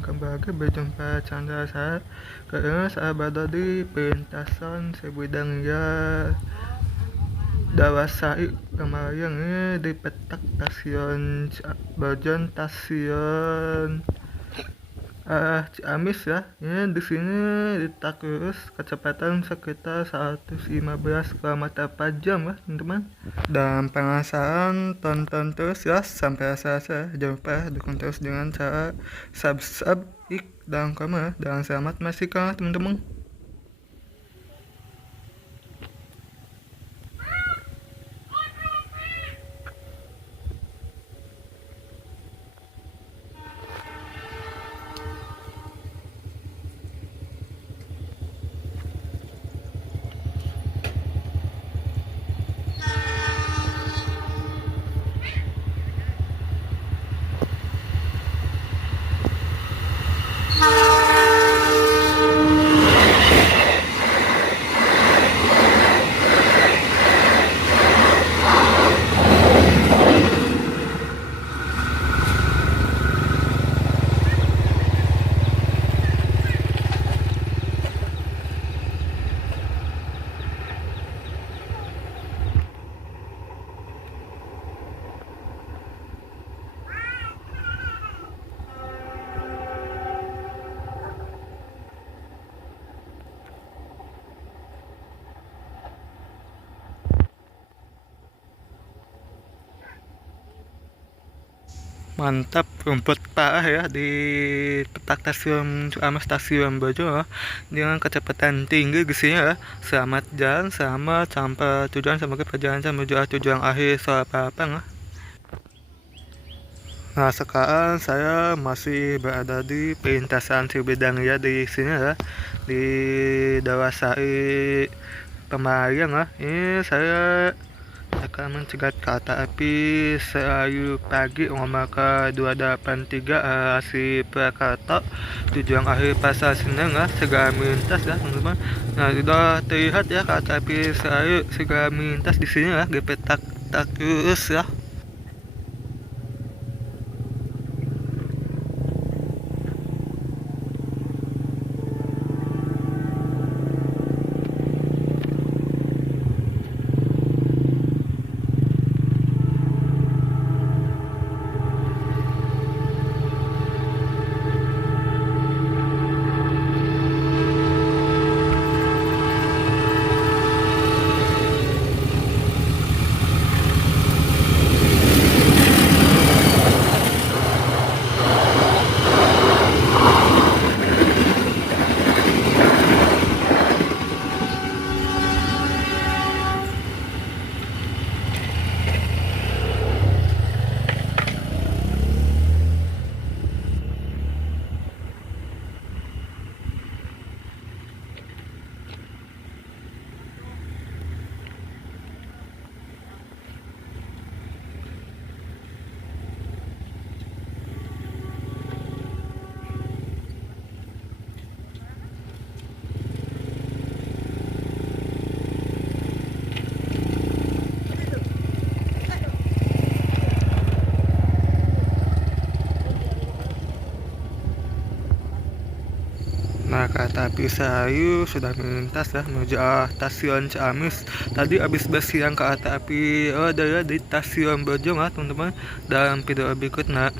kembali berjumpa channel saya. Karena saya berada di perlintasan sebidang ya Dawasai kemarin ini di petak stasiun Bajan stasiun Ciamis ya. Ini di sini di Lurus kecepatan sekitar 115 km per jam ya teman-teman. Dan penasaran, tonton terus ya sampai selesai. Jangan lupa dukung terus dengan cara subscribe, like, dan komen. Dan selamat menyaksikan teman-teman. Mantap, rumput parah ya di petak stasiun sama stasiun Bojo ya. Dengan kecepatan tinggi gisinya ya. Selamat jalan, selamat sampai tujuan, sampai perjalanan menuju tujuan akhir Parah ya. Nah, sekarang saya masih berada di perlintasan sebidang ya di sini ya, di Dawasai Pemayang ya. Ini saya akan mencegat kereta api Serayu pagi nomor ke 283 si Prakarta tujuan akhir Pasar Senen ya, segera melintas ya teman-teman. Nah, sudah terlihat ya kereta api Serayu segera melintas di sini ya, di petak Lurus ya. Nah, kereta api Serayu sudah melintas ya menuju stasiun Ciamis. Tadi habis bersiang kereta api dari di stasiun Bojong ya teman-teman. Dalam video berikutnya.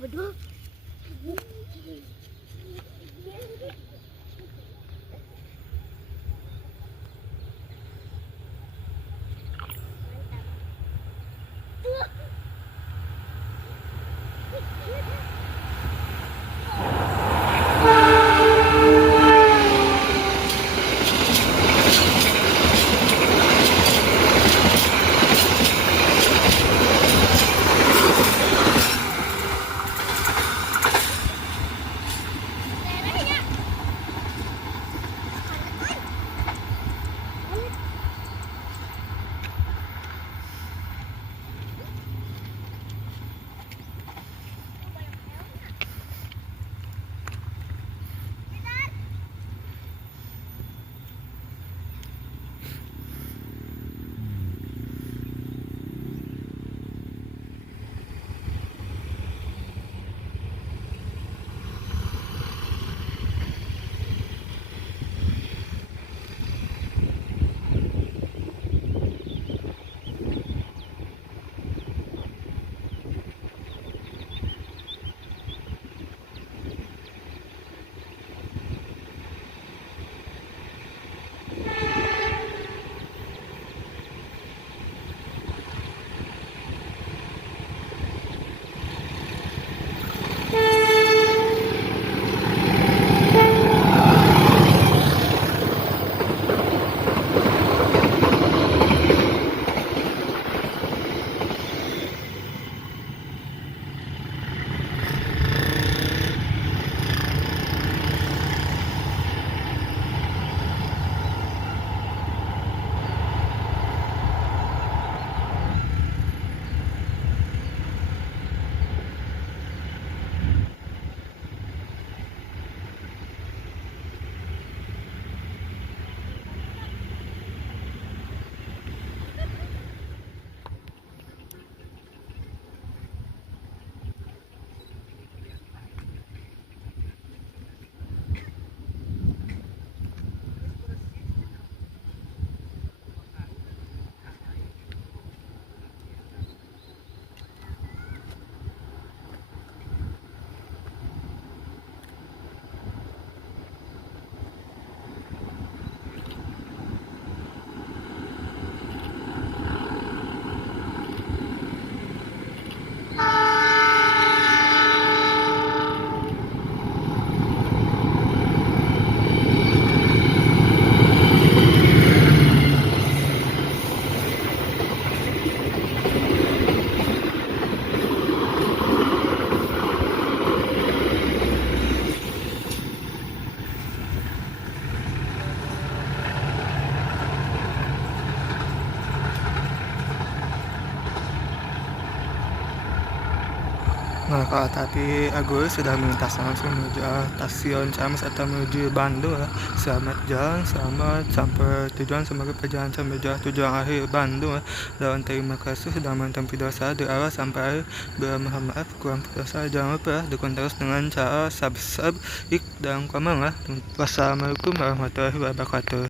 betul. Nah, kalau tadi Argo sudah melintas langsung menuju stasiun Ciamis atau menuju Bandung ya. Selamat jalan, selamat sampai tujuan, semoga perjalanan menuju tujuan akhir Bandung ya. Dan terima kasih sudah menonton video saya dari awal sampai akhir. Mohon maaf kurang saya, jangan lupa ya dukung terus dengan cara subscribe, like, dan komen ya. Wassalamualaikum warahmatullahi wabarakatuh.